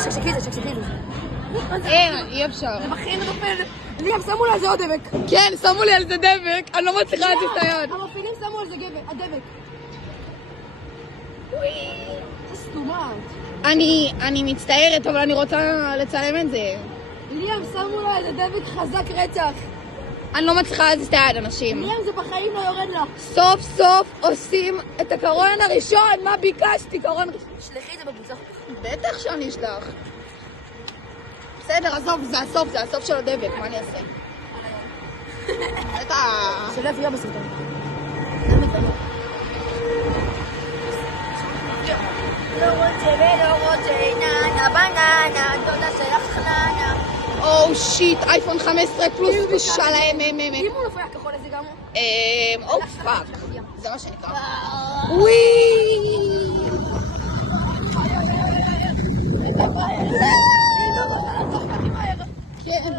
שקשקי זה. אין, אי אפשר. זה מכין נופל. ליאם, שמו לי על זה עוד דבק. כן, שמו לי על זה דבק, אני לא מצליחה להזיז את היד. המפעילים שמו על זה הדבק. זה סתומה. אני מצטערת, אבל אני רוצה לצלם את זה. ליאם, שמו לה איזה דבק חזק רצח. אני לא מצליחה להזיז את היד, אנשים. ליאם, זה בחיים לא יורד לה. סוף סוף עושים את הקרון הראשון, מה ביקשתי? קרון ראשון. שלחי את זה בקבוצה. בטח שאני אשלח. בסדר, עזוב, זה הסוף של הדבק, מה אני אעשה? בטח. שלא יפריע בסרטון. לא רוצה ולא רוצה, ננה בננה, דודה שלך חננה. או שיט, אייפון 15 פלוס ושלם. אם הוא נפריע כחול לזה גם או פאק, זה מה שנקרא. וואי! כן.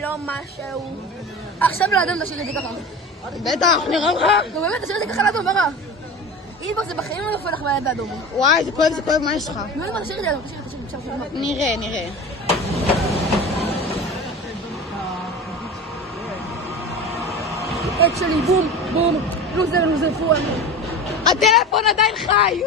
לא משהו. עכשיו לאדום תשאיר את זה ככה. בטח, נראה לך? נו באמת, תשאיר את זה ככה לאדום, מה רע? אם כבר זה בחיים לא נופל לך ביד לאדום. וואי, זה כואב, מה יש לך? נו, אין מה, תשאיר את זה לאדום, תשאיר. נראה. את שלי, בום, לוזר פואן. הטלפון עדיין חי!